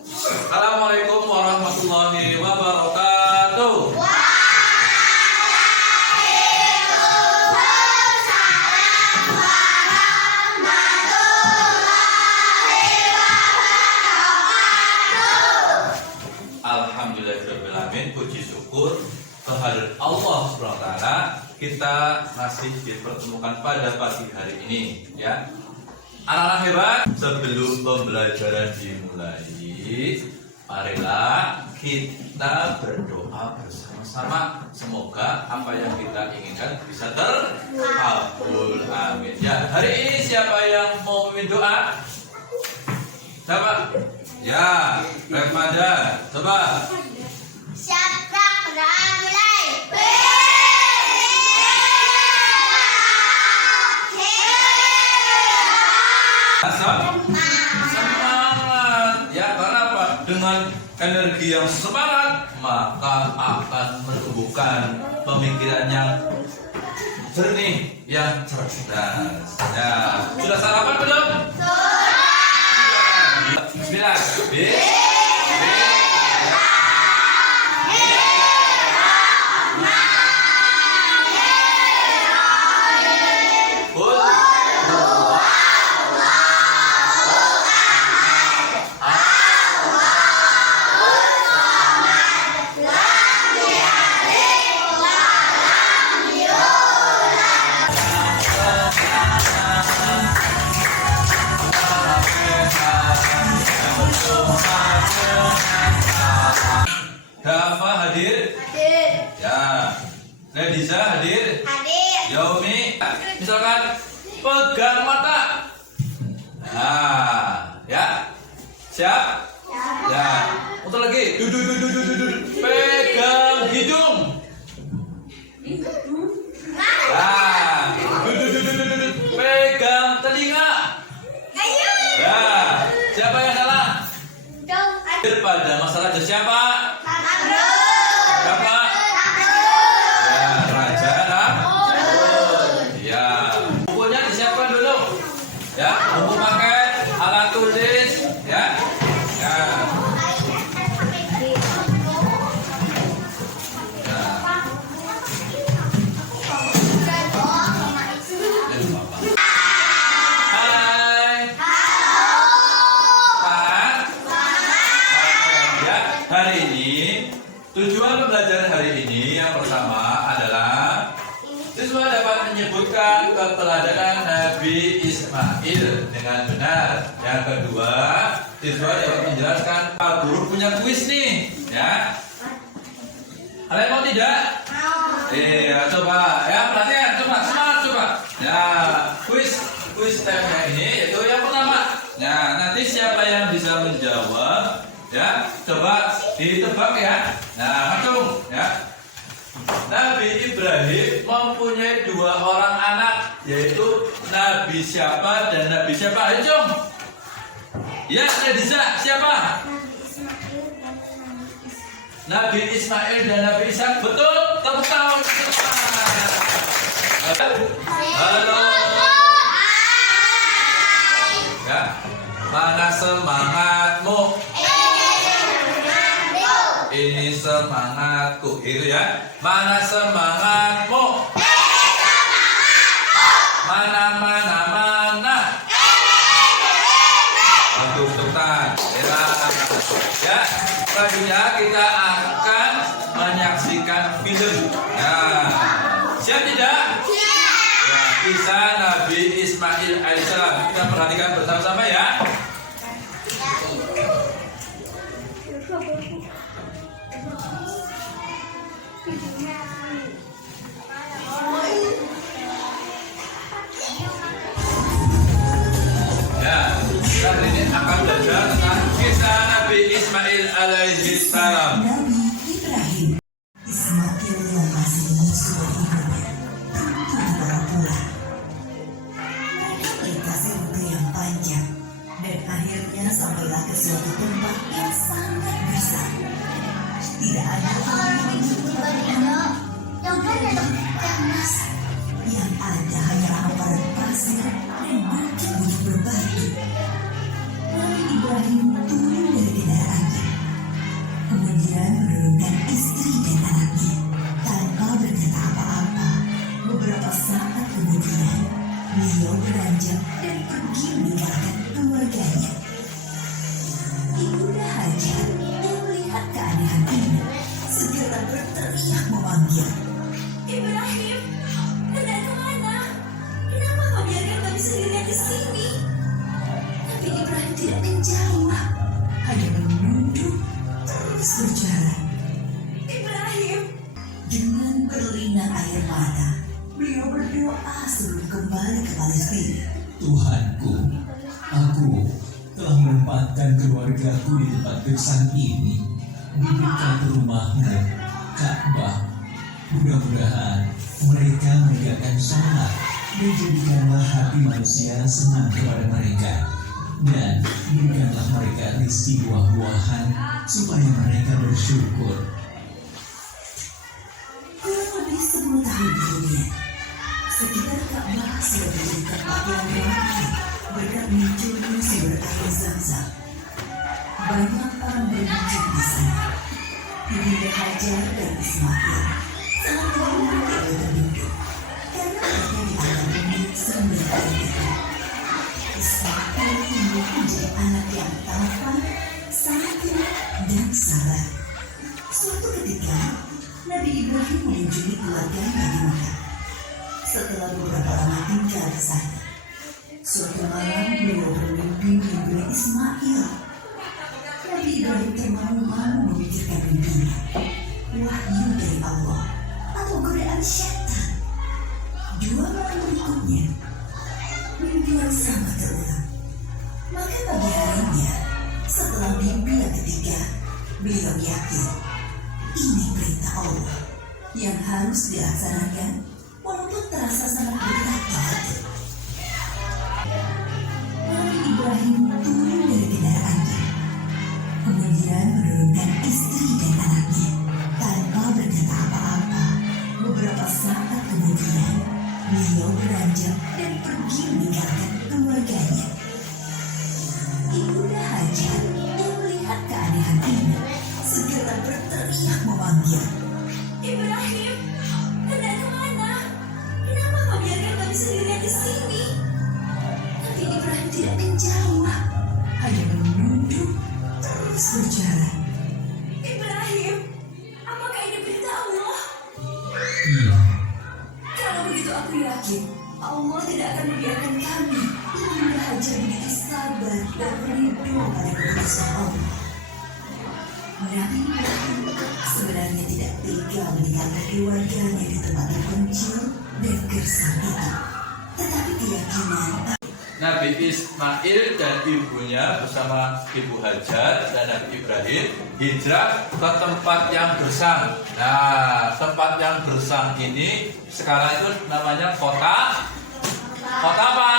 Assalamualaikum warahmatullahi wabarakatuh. Alhamdulillahirrahmanirrahim. Puji syukur kehadirat Allah SWT, kita masih dipertemukan pada pagi hari ini, ya. Anak-anak hebat, sebelum pembelajaran dimulai, marilah kita berdoa bersama-sama. Semoga apa yang kita inginkan bisa terkabul. Amin. Ya, hari ini siapa yang mau memimpin doa? Siapa? Ya, Remaja. Coba. Siapa pernah mulai? Semangat. Ya, karena apa? Dengan energi yang semangat, maka akan menumbuhkan pemikiran yang jernih, yang cerdas. Ya, sudah sarapan belum? Bismillah. Dafa hadir? Hadir. Ya. Nediza hadir? Hadir. Yaumi, misalkan pegang mata. Nah, ya. Siap? Ya. Untuk lagi. Pegang hidung. Nah, pegang telinga. Ya. Siapa yang salah? Hadir pada masalah siapa? Siapa? Ya, Raja ya. Bukunya disiapkan dulu. Ya, buku paket, alat tulis, ya. Ya. Hai. Pak. Ya, hari ini tujuan pembelajaran hari ini yang pertama adalah siswa dapat menyebutkan keteladanan Nabi Ismail dengan benar. Yang kedua, siswa dapat menjelaskan Pak Guru punya kuis nih, ya. Kalian mau tidak? Iya, coba ya, perhatikan, coba semangat coba. Ya, kuis temanya ini yaitu yang pertama. Nah, nanti siapa yang bisa menjawab, ya, coba ditebak ya. Nah, langsung ya. Nabi Ibrahim mempunyai 2 orang anak, yaitu Nabi siapa dan Nabi siapa? Ayo Jom. Ya, Nediza, siapa? Nabi Ismail dan Nabi Ishak. Betul? Tepuk tangan. Halo. Ya. Mana semangatmu? Ini semangatku, itu ya. Mana semangatmu? Mana. Untuk tepat. Ya. Selanjutnya kita akan menyaksikan film. Nah, siap tidak? Ya, kisah Nabi Ismail alaihissalam. Kita perhatikan bersama-sama ya. Ya, kali ini akan belajar tentang kisah Nabi Ismail alaihissalam. Nabi Ibrahim, Ismail yang masih menyusui hidupnya, tentu dibawa pulang. Mereka melintasi rute yang panjang dan akhirnya sampailah ke suatu tempat yang sangat gersang. Tidak ada orang yang panas. Yang ada hanya hamparan pasir dan bukit-bukit berbatu. Lalu Ibrahim turun dari kendaraan Kemudian menurunkan istri dan anaknya tanpa berkata apa-apa. Beberapa saat kemudian, beliau beranjak dan pergi meninggalkan keluarganya. Ibunda Hajar yang melihat keanehan ini segera berteriak memanggil, "Ibrahim, hendak kemana? Kenapa kau biarkan kami sendirian di sini?" Tapi Ibrahim tidak menjawab, hanya menunduk terus berjalan. "Ibrahim!" Dengan berlinang air mata, beliau berdoa sebelum kembali ke Palestina. Tuhanku, aku telah menempatkan keluargaku di tempat gersang ini, di dekat rumahmu, Ka'bah. Mudah-mudahan mereka menegakkan sholat dan jadikanlah hati manusia senang kepada mereka. Dan berikanlah mereka rezeki buah-buahan supaya mereka bersyukur. Kurang lebih 10 tahun kemudian, sekitar Ka'bah sudah menjadi tempat yang ramai berkat munculnya sumber air Zam-Zam. Banyak orang bermukim di sana. Ibunda Hajar dan Ismail sangat menghormati oleh penduduk karena mereka dianggap pemilik sumber air itu. Ismail tumbuh menjadi anak yang tampan, sakit, dan sabar. Suatu ketika, Nabi Ibrahim mengunjungi keluarganya di Mekah. Setelah beberapa lama tinggal di sana, suatu malam beliau bermimpi menggulai Ismail. Nabi Ibrahim termangu-mangu memikirkan mimpinya. Wahyu dari Allah atau godaan syaitan. 2 malam berikutnya, mimpi yang sama terulang. Maka pagi harinya, setelah mimpi yang ketiga, beliau yakin ini perintah Allah yang harus dilaksanakan walaupun terasa sangat berat di hati. Nabi Ibrahim turun dari kendaraannya, kemudian menurunkan istri dan anaknya tanpa berkata apa-apa. Beberapa saat kemudian, beliau beranjak dan pergi meninggalkan keluarganya. Ibunda Hajar yang melihat keanehan ini segera berteriak memanggil, "Ibrahim, hendak kemana? Kenapa kau biarkan kami sendirian di sini?" Tapi Ibrahim tidak menjawab, hanya menunduk terus berjalan. "Ibrahim, apakah ini perintah Allah?" Iya, Kalau begitu aku yakin Allah tidak akan membiarkan kami. Ibunda Hajar begitu sabar dan rindu pada keputusan Allah. Nabi Ibrahim sebenarnya tidak tega meninggalkan keluarganya di tempat terpencil dan gersang itu. Tetapi keyakinan Nabi Ismail dan ibunya bersama Ibu Hajar dan Nabi Ibrahim hijrah ke tempat yang gersang. Nah, tempat yang gersang ini sekarang itu namanya kota apa?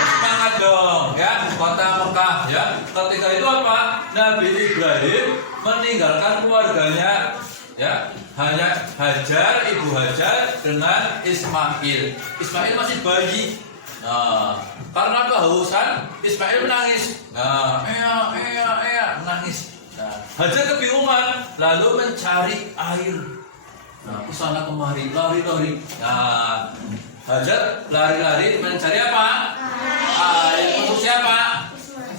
Semangat dong, ya, kota Mekah, ya. Ketika itu apa? Nabi Ibrahim meninggalkan keluarganya, ya, hanya Hajar, Ibu Hajar dengan Ismail. Ismail masih bayi. Nah, karena kehausan, Ismail menangis. Nah, menangis. Nah, Hajar kebingungan, lalu mencari air. Nah, kesana kemari, lari-lari. Nah, Hajar lari-lari mencari apa? Air untuk siapa?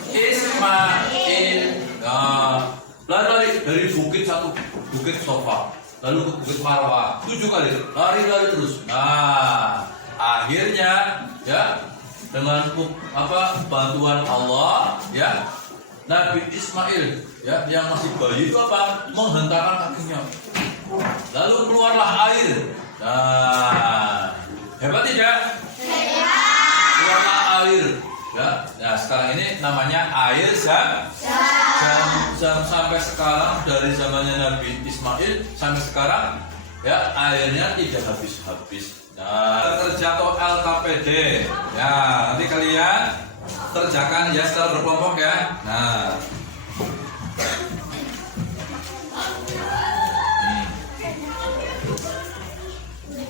Ismail. Nah, lari-lari dari bukit satu, bukit Sofa, lalu ke bukit Marwah, 7 kali, lari-lari terus. Nah, akhirnya, ya, dengan bantuan Allah, ya, Nabi Ismail, ya, yang masih bayi itu apa? Menghentakkan kakinya, lalu keluarlah air. Nah, hebat tidak? Keluarlah air. Ya, nah sekarang ini namanya air Zam. Sampai sekarang, dari zamannya Nabi Ismail sampai sekarang, ya, airnya tidak habis-habis. Nah, terjatuh LKPD. Ya, nanti kalian kerjakan ya secara berkelompok ya. Nah,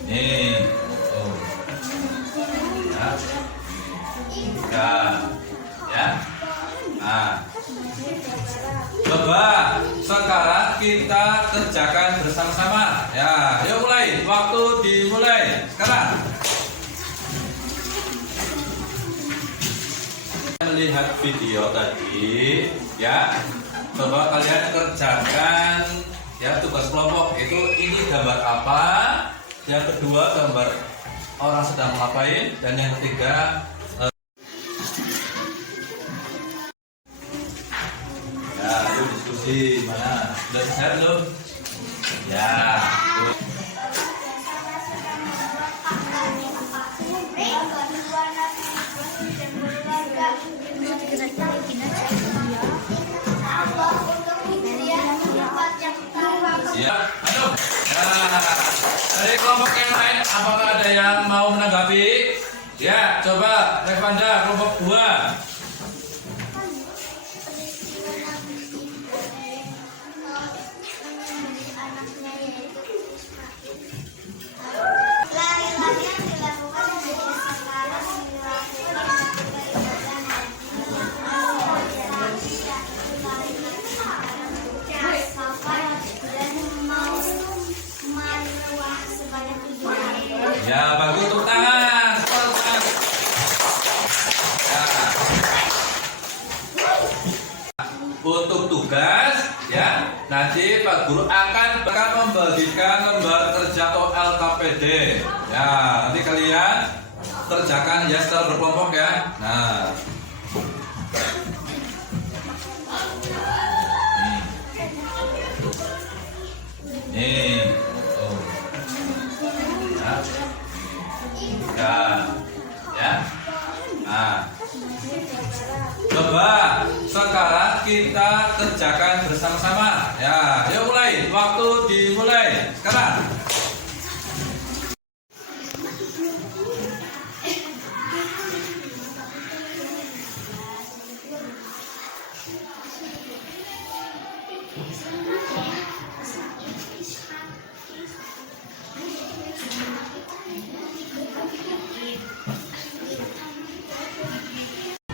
nih, oh, ya, ya, Nah, coba sekarang kita kerjakan bersama-sama. Ya, yuk mulai. Waktu dimulai sekarang. Melihat video tadi, ya. Coba kalian kerjakan ya tugas kelompok itu. Ini gambar apa? Yang kedua gambar orang sedang ngapain, dan yang ketiga ya itu diskusi mana udah selesai belum? Ya ya, ayo. Nah, dari kelompok yang lain apakah ada yang mau menanggapi? Ya, coba Revanda kelompok 2. Lari-lari yang dilakukan menjadi sekarang Ya, bagus, tepuk tangan. Tepuk tangan. Ya. Untuk tugas, ya, nanti Pak Guru akan membagikan lembar kerja atau LKPD. Ya, nanti kalian kerjakan ya secara berkelompok ya. Nah. Nih. Oh. Ya. Ya. Nah. Coba sekarang kita kerjakan bersama-sama. Ya, yuk mulai. Waktu dimulai sekarang.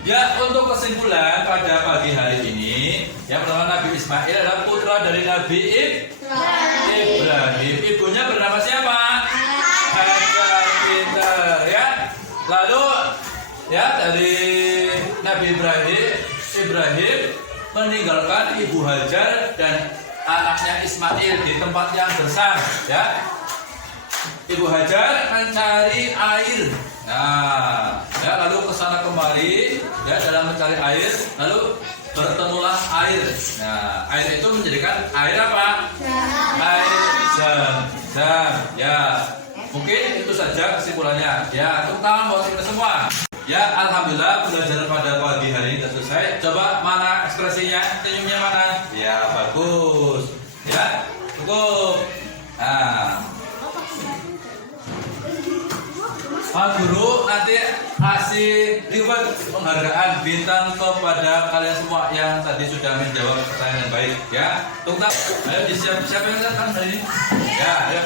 Ya, untuk kesimpulan pada pagi hari ini, yang pertama Nabi Ismail adalah putra dari Nabi Ibrahim. Ibunya bernama siapa? Hajar. Pintar, ya. Lalu, ya, dari Nabi Ibrahim meninggalkan Ibu Hajar dan anaknya Ismail di tempat yang gersang, ya. Ibu Hajar mencari air. Nah, ya, lalu kesana kemari, ya, dalam mencari air, lalu bertemulah air. Nah, air itu menjadikan air apa? Air zam-zam. Ya, mungkin itu saja kesimpulannya. Ya, tepuk tangan buat kita semua. Ya, alhamdulillah pelajaran pada pagi hari ini sudah selesai. Coba mana ekspresinya, senyumnya mana? Ya, bagus. Ya, cukup. Nah, Pak Guru nanti kasih reward penghargaan bintang kepada kalian semua yang tadi sudah menjawab pertanyaan yang baik, ya. Tunggu, ayo siapa yang datang hari ini? Ya, ayo.